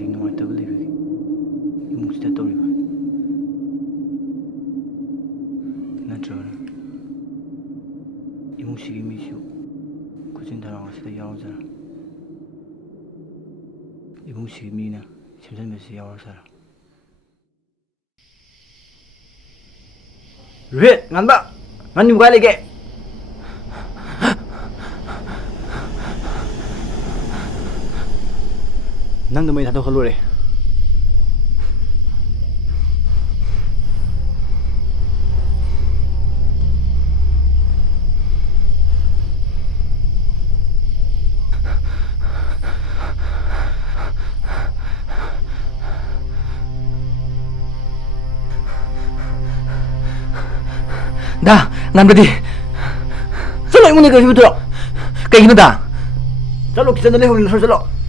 ꯍꯧꯖꯤꯛ ꯅꯨꯡꯉꯥꯏꯇꯕ ꯂꯩꯕꯒꯤ ꯏꯃꯨꯡꯁꯤꯗ ꯇꯧꯔꯤꯕ ꯅꯠꯇ꯭ꯔꯒꯅ 이몽식이 미시오 고진 다랑아시다 야오자라 이몽식이 미나 심산면서 야오사라 왜 간다 난님 가야 되게 낭도 많이 다도 걸로래 나 남자디 설로 이문에 그 힘들어 깨기는다 잘로 기사전에 흘리는 설설로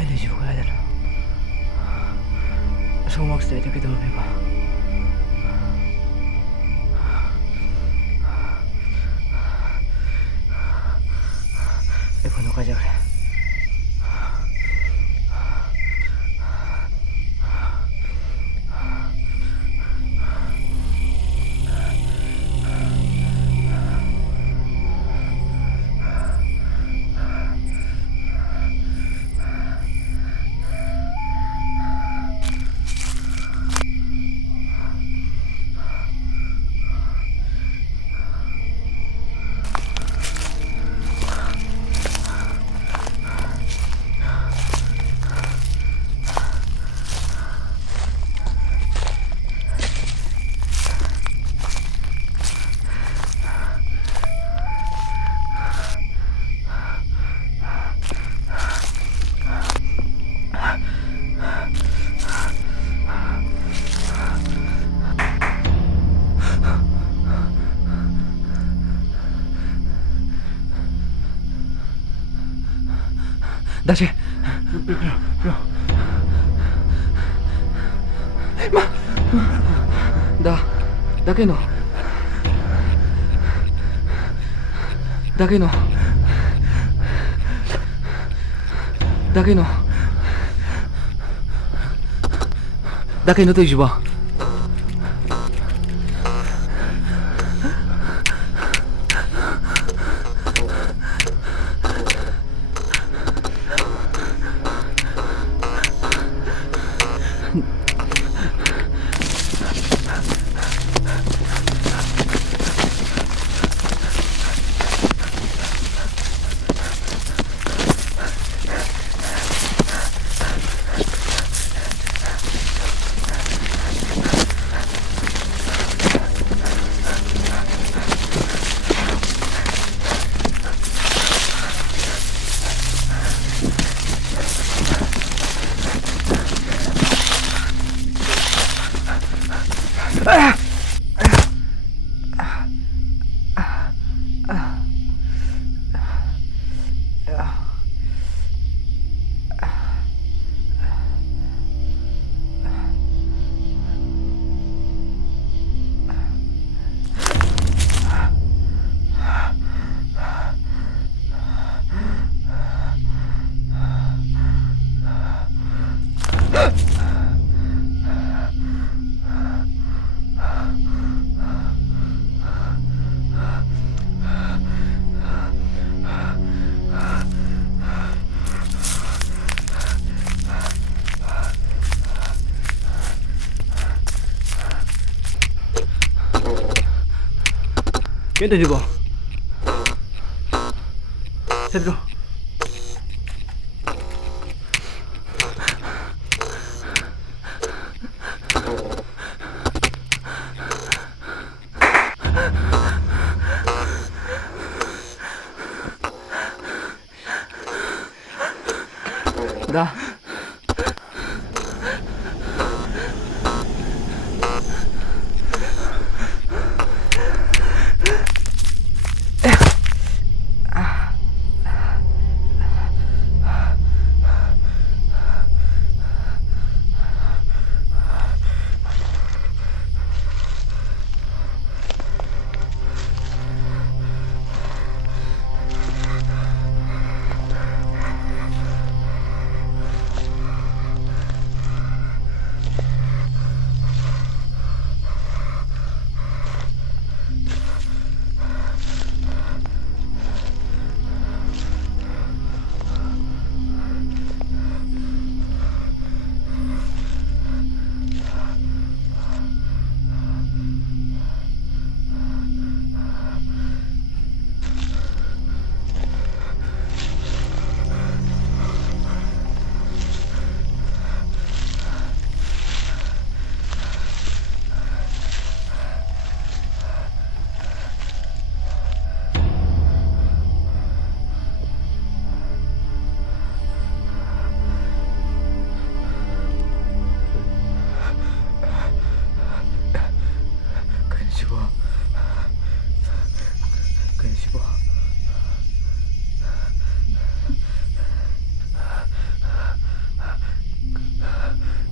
빨리 집에 가야 되나 소막 써야 되게 너무 배가 번호 가자 그래 다시 나けのだけのというば깬다 지고 제대로 Da.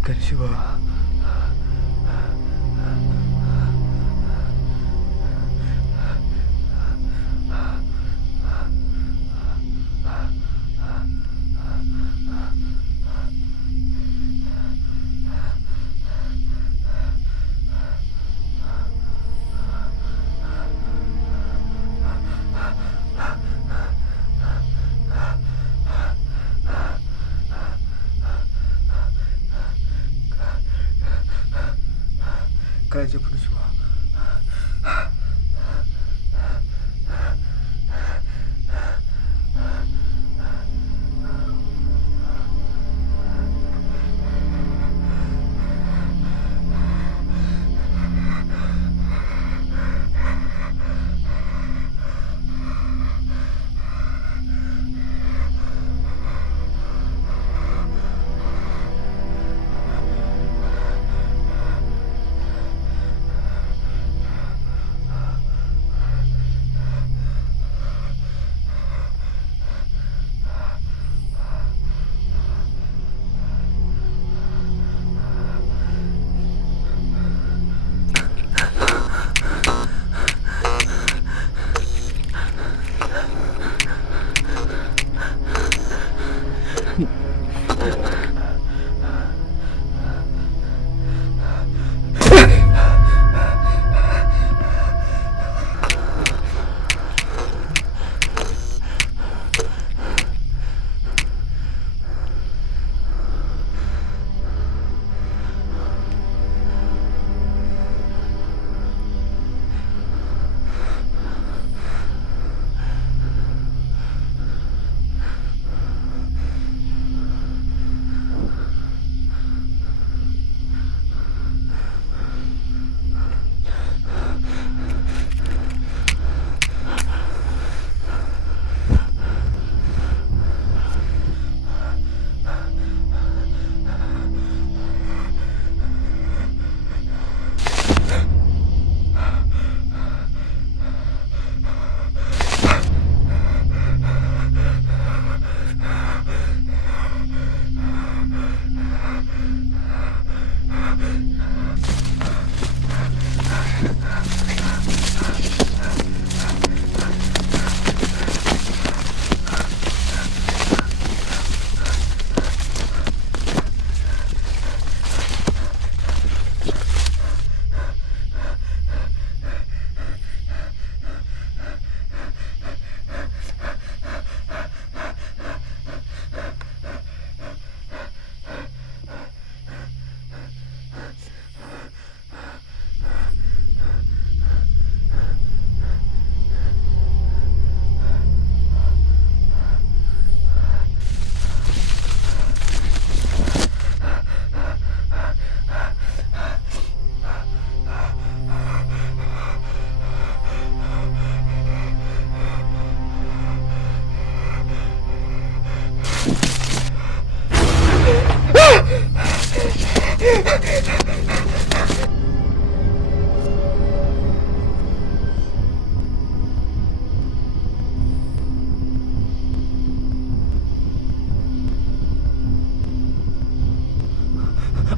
Gansiwa. Kaya pun semua.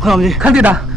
큰아버지. 간디다.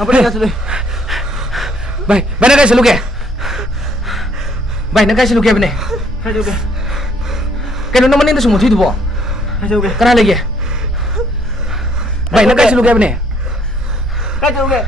Apa dia tuloy? Bay, bay na kayo sa lugi. Bay, na kayo sa lugi ba ni? Kaya ubi. Kaya naman nito sumuti ito po. Kaya ubi. Kana lagi. Bay, na kayo sa lugi ba ni? Kaya ubi.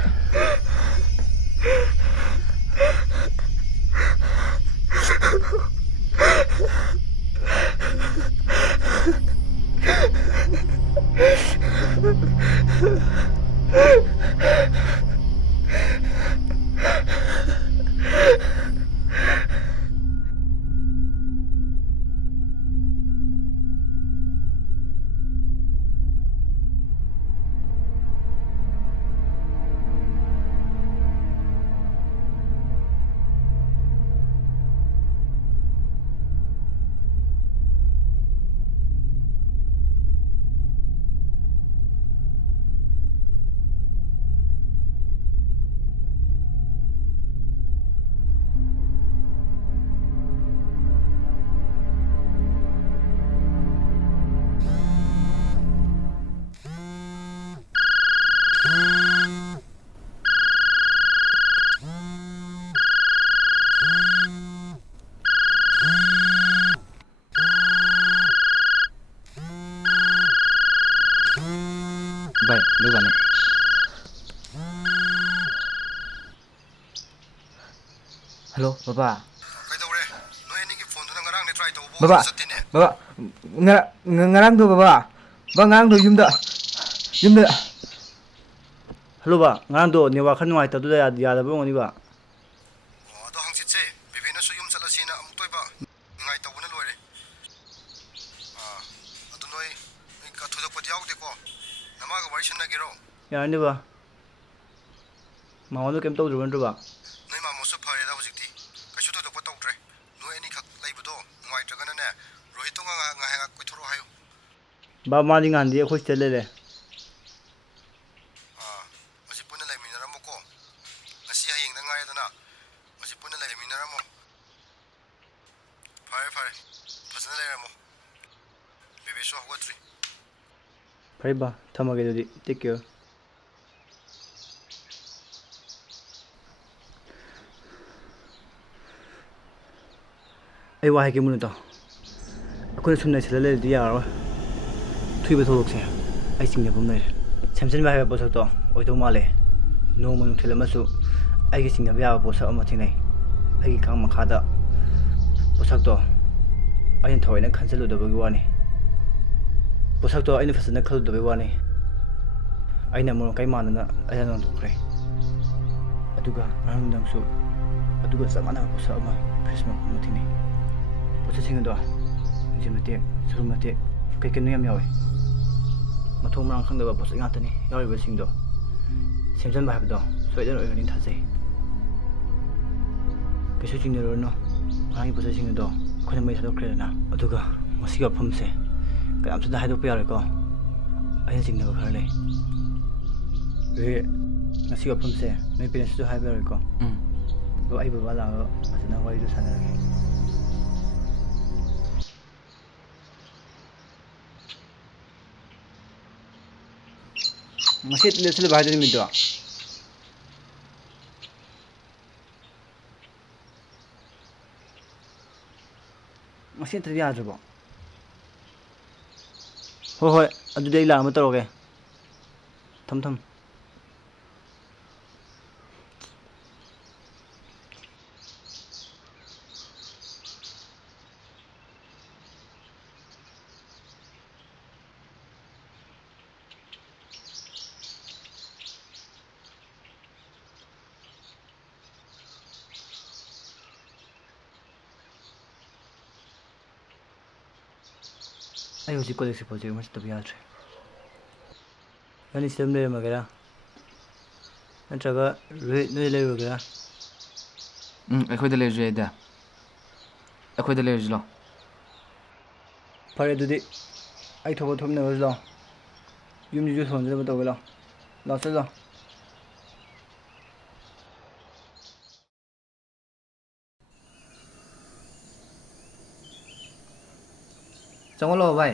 ꯚꯥꯏ ꯑꯗꯨꯒꯅꯦ hello ꯕꯕꯥ ꯀꯩꯗꯧꯔꯦ ꯅꯣꯏ ꯑꯅꯤꯒꯤ ꯐꯣꯟꯗꯨꯅ ꯉꯔꯥꯡꯅꯦ try ꯇꯧꯕ ꯕꯕꯥ ꯍꯧꯖꯤꯛ ꯆꯠꯇꯦꯅꯦ ꯕꯕꯥ ꯉꯔꯥꯡꯗꯣ ꯕꯕꯥ ꯉꯔꯥꯡꯗꯣ ꯌꯨꯝꯗ ꯍꯜꯂꯣ ꯕꯥ ꯉꯔꯥꯡꯗꯣ ꯅꯦꯠꯋꯥꯔꯛ ꯈꯔ ꯅꯨꯡꯉꯥꯏꯇꯕꯗꯨꯗ ꯌꯥꯗꯕ ꯑꯣꯏꯔꯝꯒꯅꯤꯕ ꯑꯣ ꯑꯗꯣ ꯍꯪꯆꯤꯠꯁꯦ ꯕꯦꯕꯦꯅꯁꯨ ꯌꯨꯝ ꯆꯠꯂꯁꯤꯅ ꯑꯃꯨꯛꯇꯣꯏꯕ ꯅꯨꯡꯉꯥꯏꯇꯧꯕꯅ ꯂꯣꯏꯔꯦ ꯑꯗꯨ ꯅꯣꯏ ꯊꯣꯏꯗꯣꯛꯄꯗꯤ ꯌꯥꯎꯗꯦꯀꯣ ꯅꯃꯥꯒ ꯋꯥꯔꯤ ꯁꯥꯟꯅꯒꯦꯔꯣ ꯌꯥꯔꯅꯤ ꯕꯥ ꯃꯉꯣꯟꯗ ꯀꯩꯝ ꯇꯧꯗ꯭ꯔꯕ ꯅꯠꯇ꯭ꯔꯣ ꯕꯥ ꯅꯣꯏ ꯃꯥꯃꯣꯁꯨ ꯐꯔꯦꯗ ꯍꯧꯖꯤꯛꯇꯤ ꯀꯩꯁꯨ ꯊꯣꯏꯗꯣꯛꯄ ꯇꯧꯗ꯭ꯔꯦ ꯅꯣꯏ ꯑꯅꯤꯈꯛ ꯂꯩꯕꯗꯣ ꯅꯨꯡꯉꯥꯏꯇ꯭ꯔꯒꯅꯅꯦ ꯔꯣꯍꯤꯠꯇꯣ ꯉꯥꯏꯍꯥꯛ ꯀꯣꯏꯊꯣꯔꯛꯑꯣ ꯍꯥꯏꯌꯨ ꯕꯥ ꯃꯥꯗꯤ ꯉꯍꯥꯟꯗꯤ ꯑꯩꯈꯣꯏ ꯁꯤꯗ ꯂꯩꯔꯦ ꯃꯁꯤ ꯄꯨꯟꯅ ꯂꯩꯃꯤꯟꯅꯔꯝꯃꯣꯀꯣ ꯉꯁꯤ ꯍꯌꯦꯡꯗ ꯉꯥꯏꯔꯦꯗꯅ ꯃꯁꯤ ꯄꯨꯟꯅ ꯂꯩꯃꯤꯟꯅꯔꯝꯃꯣ ꯐꯔꯦ ꯐꯖꯅ ꯂꯩꯔꯝꯃꯣ ꯕꯦꯕꯦꯁꯨ ꯍꯧꯒꯠꯇ꯭ꯔꯤ ꯐꯔꯦ ꯕꯥ ꯊꯝꯃꯒꯦ ꯑꯗꯨꯗꯤ ꯇꯦꯛ ꯀꯦꯌꯔ ꯑꯩ ꯋꯥ ꯍꯥꯏꯒꯦ ꯃꯨꯟꯅ ꯇꯥꯎ ꯑꯩꯈꯣꯏꯅ ꯁꯨꯝ ꯅꯩꯁꯤꯜꯂ ꯂꯩꯔꯗꯤ ꯌꯥꯔꯔꯣꯏ ꯊꯨꯏꯕ ꯊꯧꯗꯣꯛꯁꯦ ꯑꯩ ꯆꯤꯡꯅꯕ ꯑꯃ ꯂꯩꯔꯦ ꯁꯦꯝꯖꯤꯟꯕ ꯍꯥꯏꯕ ꯄꯣꯠꯁꯛꯇꯣ ꯑꯣꯏꯗꯧ ꯃꯥꯜꯂꯦ ꯅꯣꯡꯃ ꯅꯨꯡꯊꯤꯜ ꯑꯃꯁꯨ ꯑꯩꯒꯤ ꯆꯤꯡꯅꯕ ꯌꯥꯕ ꯄꯣꯠꯁꯛ ꯑꯃ ꯊꯦꯡꯅꯩ ꯑꯩꯒꯤ ꯀꯥꯡ ꯃꯈꯥꯗ ꯄꯣꯠꯁꯛꯇꯣ ꯑꯩꯅ ꯊꯑꯣꯏꯅ ꯈꯟꯖꯤꯜꯂꯨꯗꯕꯒꯤ ꯋꯥꯅꯤ ꯄꯣꯠꯁꯛꯇꯣ ꯑꯩꯅ ꯐꯖꯅ ꯈꯜꯂꯨꯗꯕꯒꯤ ꯋꯥꯅꯤ ꯑꯩꯅ ꯑꯃꯣꯠ ꯑꯀꯥꯏ ꯃꯥꯟꯗꯅ ꯑꯩꯅ ꯂꯪꯊꯣꯛꯈ꯭ꯔꯦ ꯑꯗꯨꯒ ꯉꯔꯥꯡ ꯅꯨꯡꯗꯥꯡꯁꯨ ꯑꯗꯨꯒ ꯆꯞ ꯃꯥꯟꯅꯕ ꯄꯣꯠꯁꯛ ꯑꯃ ꯐ꯭ꯔꯤꯖ ꯃꯈꯣꯡ ꯑꯃ ꯊꯦꯡꯅꯩ ꯄꯣꯠꯁꯛꯁꯤꯡ ꯑꯗꯣ ꯏꯟꯖꯤꯟ ꯃꯇꯦꯛ ꯁꯔꯨ ꯃꯇꯦꯛ ꯀꯩꯅꯣ ꯌꯥꯝ ꯌꯥꯎꯋꯤ ꯃꯊꯣꯡ ꯃꯔꯥꯡ ꯈꯪꯗꯕ ꯄꯣꯠꯁꯛ ꯉꯥꯛꯇꯅꯤ ꯌꯥꯎꯔꯤꯕꯁꯤꯡꯗꯣ ꯁꯦꯝꯖꯤꯟꯕ ꯍꯥꯏꯕꯗꯣ ꯁꯣꯏꯗꯅ ꯑꯣꯏꯒꯅꯤ ꯊꯥꯖꯩ ꯀꯩꯁꯨ ꯆꯤꯡꯅꯔꯨꯔꯅꯨ ꯉꯔꯥꯡꯒꯤ ꯄꯣꯠꯆꯩꯁꯤꯡ ꯑꯗꯣ ꯑꯩꯈꯣꯏꯅ ꯃꯩ ꯊꯥꯗꯣꯛꯈ꯭ꯔꯦꯗꯅ ꯑꯗꯨꯒ ꯃꯁꯤꯒꯤ ꯋꯥꯐꯝꯁꯦ ꯀꯅꯥꯝꯇꯗ ꯍꯥꯏꯗꯣꯛꯄ ꯌꯥꯔꯣꯏꯀꯣ ꯑꯩꯅ ꯆꯤꯡꯅꯕ ꯈꯔ ꯂꯩ ꯉꯁꯤꯒꯤ ꯋꯥꯐꯝꯁꯦ ꯅꯣꯏ ꯄꯦꯔꯦꯟꯁꯇꯁꯨ ꯍꯥꯏꯕ ꯌꯥꯔꯣꯏꯀꯣ ꯑꯗꯣ ꯑꯩ ꯕꯕꯥ ꯂꯥꯛꯑꯒ ꯐꯖꯅ ꯋꯥꯔꯤꯗꯣ ꯁꯥꯟꯅꯔꯒꯦ ꯉꯁꯤ ꯂꯦꯞꯁꯤꯜꯂꯨꯕ ꯍꯥꯏꯗꯣ ꯅꯨꯃꯤꯠꯇꯣ ꯉꯁꯤ ꯅꯠꯇ꯭ꯔꯗꯤ ꯌꯥꯗ꯭ꯔꯕꯣ ꯍꯣꯏ ꯑꯗꯨꯗꯤ ꯑꯩ ꯂꯥꯛꯑꯝꯃ ꯇꯧꯔꯒꯦ ꯊꯝ ꯑꯩ ꯍꯧꯖꯤꯛ ꯀꯣꯂꯦꯖꯀꯤ ꯄ꯭ꯔꯣꯖꯦꯛ ꯑꯃ ꯆꯠꯇꯕ ꯌꯥꯗ꯭ꯔꯦ ꯅꯪ ꯁꯤꯗ ꯑꯗꯨꯝ ꯂꯩꯔꯝꯃꯒꯦꯔꯥ ꯅꯠꯇ꯭ꯔꯒ ꯔꯣꯍꯤꯠ ꯅꯣꯏ ꯂꯩꯔꯨꯔꯒꯦꯔꯥ ꯑꯩꯈꯣꯏꯗ ꯂꯩꯔꯁꯨ ꯌꯥꯏꯗ ꯑꯩꯈꯣꯏꯗ ꯂꯩꯔꯁꯤ ꯂꯥꯛꯑꯣ ꯐꯔꯦ ꯑꯗꯨꯗꯤ ꯑꯩ ꯊꯣꯛꯄ ꯊꯣꯛꯃꯤꯟꯅꯔꯁꯤ ꯂꯥꯛꯑꯣ ꯌꯨꯝꯁꯤꯁꯨ ꯁꯣꯟꯖꯅꯕ ꯇꯧꯒꯦ ꯂꯥꯛꯑꯣ ꯆꯠꯂꯣ ꯆꯪꯉꯛꯑꯣ ꯚꯥꯏ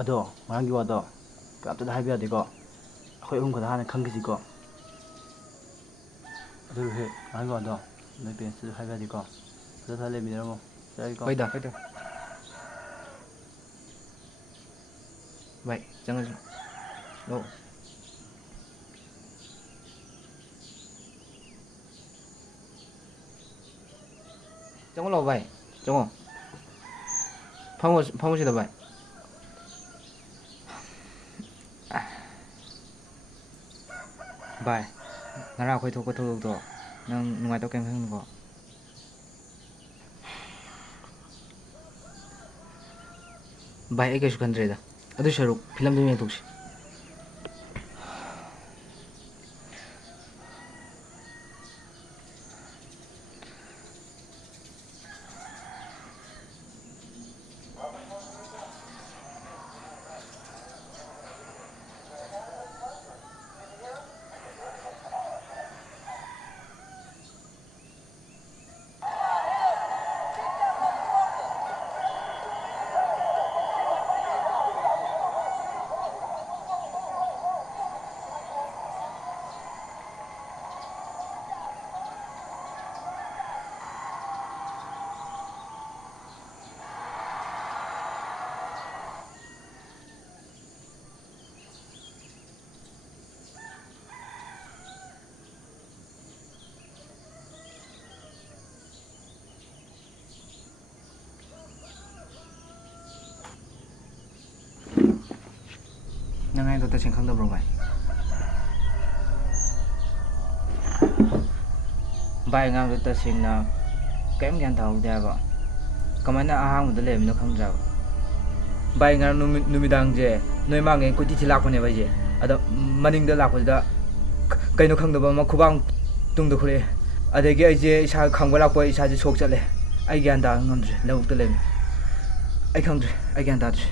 ꯑꯗꯣ ꯉꯔꯥꯡꯒꯤ ꯋꯥꯗꯣ ꯀꯅꯥꯝꯇꯗ ꯍꯥꯏꯕ ꯌꯥꯗꯦꯀꯣ ꯑꯩꯈꯣꯏ ꯑꯍꯨꯝ ꯈꯛꯇ ꯍꯥꯟꯅ ꯈꯪꯈꯤꯁꯤꯀꯣ ꯑꯗꯨ ꯔꯣꯍꯤꯠ ꯉꯔꯥꯡꯒꯤ ꯋꯥꯗꯣ ꯅꯣꯏ ꯄꯦꯔꯦꯟꯁꯇꯁꯨ ꯍꯥꯏꯕ ꯌꯥꯗꯦꯀꯣ ꯐꯖꯅ ꯂꯩꯃꯤꯟꯅꯔꯝꯃꯣ ꯆꯠꯂꯒꯦꯀꯣ ꯍꯣꯏꯗ ꯚꯥꯏ ꯆꯪꯉꯁꯤ ꯂꯥꯛꯑꯣ ꯆꯪꯉꯣ ꯂꯥꯛꯑꯣ ꯚꯥꯏ ꯆꯪꯉꯣ ꯐꯝꯃꯣ ꯁꯤꯗ ꯚꯥꯏ ꯚꯥꯏ ꯉꯔꯥꯡ ꯑꯩꯈꯣꯏ ꯊꯣꯛꯄ ꯊꯧꯗꯣꯛꯇꯣ ꯅꯪ ꯅꯨꯡꯉꯥꯏꯇꯕ ꯀꯩꯝ ꯈꯟꯒꯅꯨꯀꯣ ꯚꯥꯏ ꯑꯩ ꯀꯩꯁꯨ ꯈꯟꯗ꯭ꯔꯦꯗ ꯑꯗꯨꯏ ꯁꯔꯨꯛ ꯐꯤꯂꯝꯗꯨ ꯌꯦꯡꯊꯣꯛꯁꯤ ꯉꯥꯡꯗꯣ ꯇꯁꯦꯡ ꯈꯪꯗꯕ꯭ꯔꯣ ꯚꯥꯏ ꯚꯥꯏ ꯉꯥꯡꯗꯣ ꯇꯁꯦꯡꯅ ꯀꯔꯤꯝ ꯒ꯭ꯌꯥꯟ ꯇꯥꯍꯧꯗꯦ ꯍꯥꯏꯕ ꯀꯃꯥꯏꯅ ꯑꯍꯥꯡꯕꯗ ꯂꯩꯔꯝꯃꯤꯅꯣ ꯈꯪꯗ꯭ꯔꯦꯕ ꯚꯥꯏ ꯉꯔꯥꯡ ꯅꯨꯃꯤꯗꯥꯡꯁꯦ ꯅꯣꯏ ꯃꯥꯡꯉꯦ ꯀꯣꯏꯊꯤ ꯊꯤ ꯂꯥꯛꯄꯅꯦꯕ ꯑꯩꯁꯦ ꯑꯗ ꯃꯅꯤꯡꯗ ꯂꯥꯛꯄꯁꯤꯗ ꯀꯩꯅꯣ ꯈꯪꯗꯕ ꯑꯃ ꯈꯨꯕꯥꯡ ꯇꯨꯡꯗ ꯈꯨꯔꯛꯑꯦ ꯑꯗꯒꯤ ꯑꯩꯁꯦ ꯏꯁꯥ ꯈꯪꯕ ꯂꯥꯛꯄ ꯏꯁꯥꯁꯦ ꯁꯣꯛ ꯆꯠꯂꯦ ꯑꯩ ꯒ꯭ꯌꯥꯟ ꯇꯥꯕ ꯉꯝꯗ꯭ꯔꯦ ꯂꯧꯕꯨꯛꯇ ꯂꯩꯔꯝꯃꯤ ꯑꯩ ꯈꯪꯗ꯭ꯔꯦ ꯑꯩ ꯒ꯭ꯌꯥꯟ ꯇꯥꯗ꯭ꯔꯦ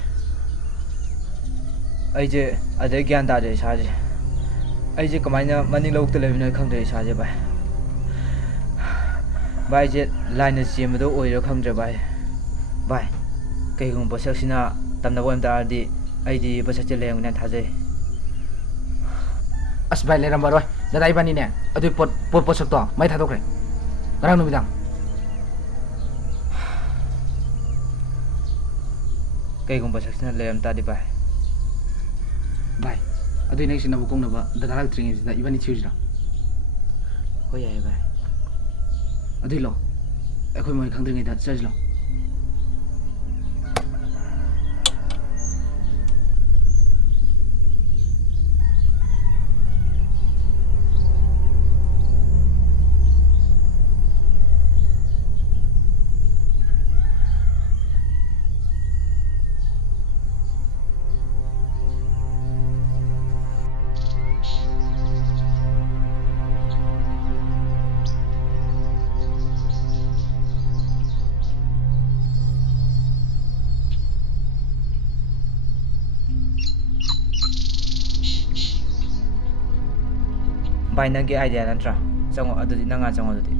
ꯑꯩꯁꯦ ꯑꯗꯩ ꯒ꯭ꯌꯥꯟ ꯇꯥꯗ꯭ꯔꯦ ꯏꯁꯥꯁꯦ ꯑꯩꯁꯦ ꯀꯃꯥꯏꯅ ꯃꯅꯤꯡ ꯂꯧꯕꯨꯛꯇ ꯂꯩꯕꯅꯣ ꯈꯪꯗ꯭ꯔꯦ ꯏꯁꯥꯁꯦ ꯚꯥꯏ ꯚꯥꯏ ꯑꯩꯁꯦ ꯂꯥꯏꯅ ꯆꯦꯟꯕꯗꯣ ꯑꯣꯏꯔꯣ ꯈꯪꯗ꯭ꯔꯦ ꯚꯥꯏ ꯀꯩꯒꯨꯝꯕ ꯄꯣꯠꯁꯛꯁꯤꯅ ꯇꯝꯅꯕ ꯑꯣꯏꯕ ꯇꯥꯔꯗꯤ ꯑꯩꯗꯤ ꯄꯣꯠꯁꯛꯁꯦ ꯂꯩꯔꯝꯒꯅꯤ ꯊꯥꯖꯩ ꯑꯁ ꯚꯥꯏ ꯂꯩꯔꯝꯃꯔꯣꯏ ꯗꯗꯥ ꯏꯕꯥꯅꯤꯅꯦ ꯑꯗꯨꯏ ꯄꯣꯠꯁꯛꯇꯣ ꯃꯩ ꯊꯥꯗꯣꯛꯈ꯭ꯔꯦ ꯉꯔꯥꯡ ꯅꯨꯃꯤꯗꯥꯡ ꯀꯩꯒꯨꯝꯕ ꯄꯣꯠꯁꯛꯁꯤꯅ ꯂꯩꯔꯝ ꯇꯥꯔꯗꯤ ꯚꯥꯏ ꯑꯗꯨꯏ ꯅꯪ ꯁꯤꯅꯕꯨ ꯀꯣꯡꯅꯕ ꯗꯗꯥ ꯂꯥꯛꯇ꯭ꯔꯤꯉꯩꯁꯤꯗ ꯏꯕꯥꯅꯤ ꯊꯤꯔꯨꯁꯤꯔꯣ ꯍꯣꯏ ꯌꯥꯏꯌꯦ ꯚꯥꯏ ꯑꯗꯨꯏ ꯂꯣ ꯑꯩꯈꯣꯏ ꯃꯣꯏ ꯈꯪꯗ꯭ꯔꯤꯉꯩꯗ ꯆꯠꯁꯤꯂꯣ ꯚꯥꯏ ꯅꯪꯒꯤ ꯑꯥꯏꯗꯤꯌꯥ ꯅꯠꯇ꯭ꯔꯥ ꯆꯪꯉꯣ ꯑꯗꯨꯗꯤ ꯅꯪ ꯆꯪꯉꯣ ꯑꯗꯨꯗꯤ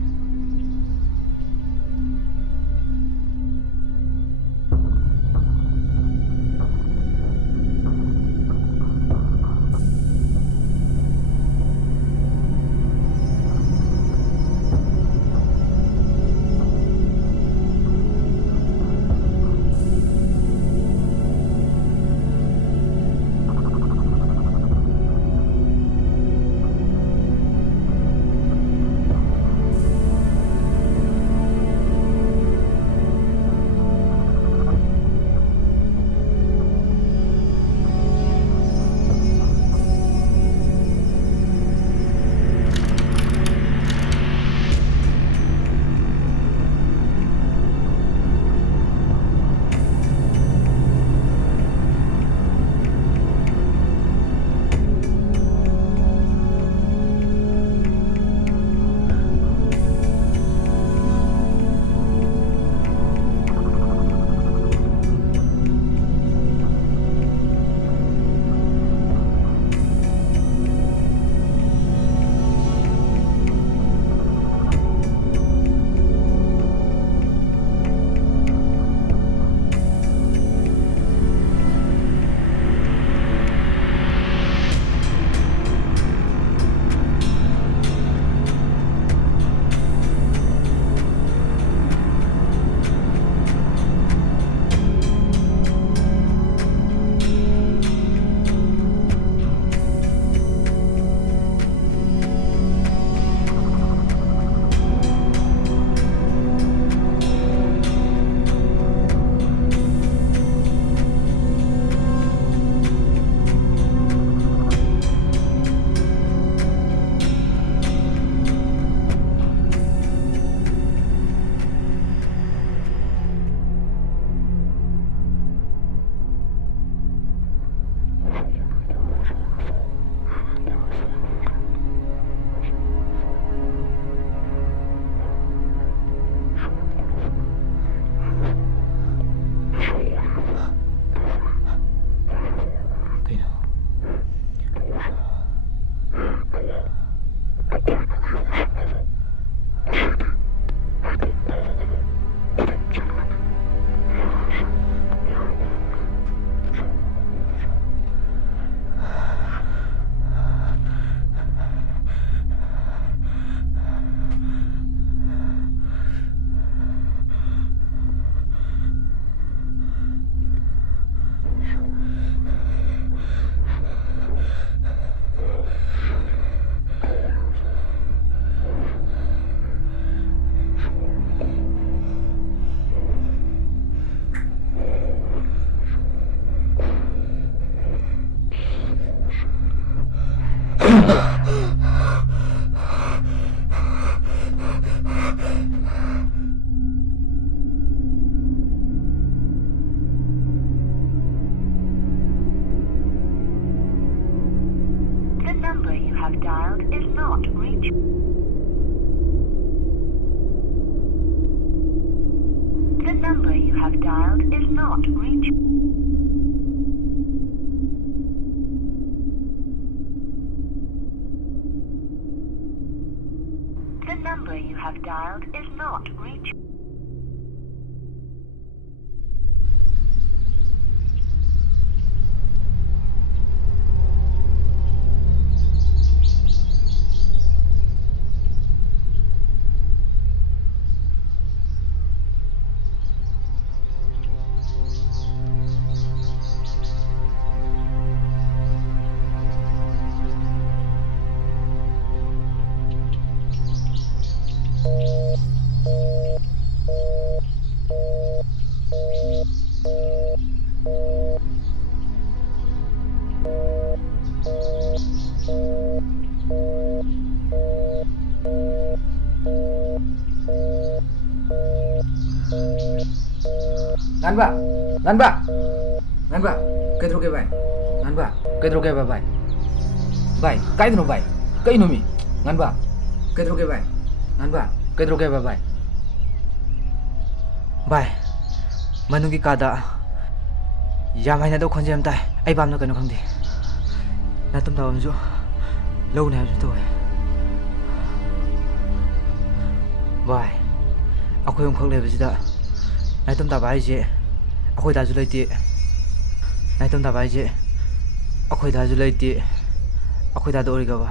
Nganba, Nganba, Nganba, kaitroke bai, Nganba, kaitroke bai, bai, kaidno bai, kaino mi, Nganba, kaitroke bai, Nganba, kaitroke bai. bai manugi kada yam haina do khonje am tai ai bam na kano khangde na tum daw ju lo na ju to bai akhoi um khak le ba sida na tum da bai je akhoi da ju lai ti na tum da bai je akhoi da ju lai ti akhoi da do ri ga ba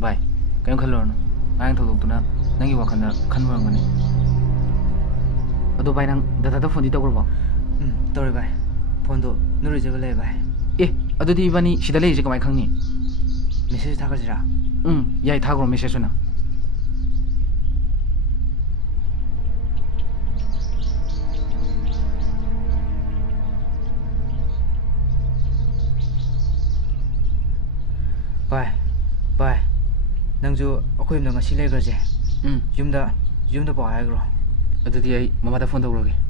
Bai, kayo khalorno, ayang thokdokna nangi wakhana khanba ngani. Ado bai nang dada phone di tawrbo. Tawri bai phone do nuri je le bai Ado di ibani sida lei je kamai khangni. message tha ka jira Yai thagro message na. bai nang ju akhoi nam ngasi le ga je yumda paw ai gro Ado di ai mama da phone tawroge.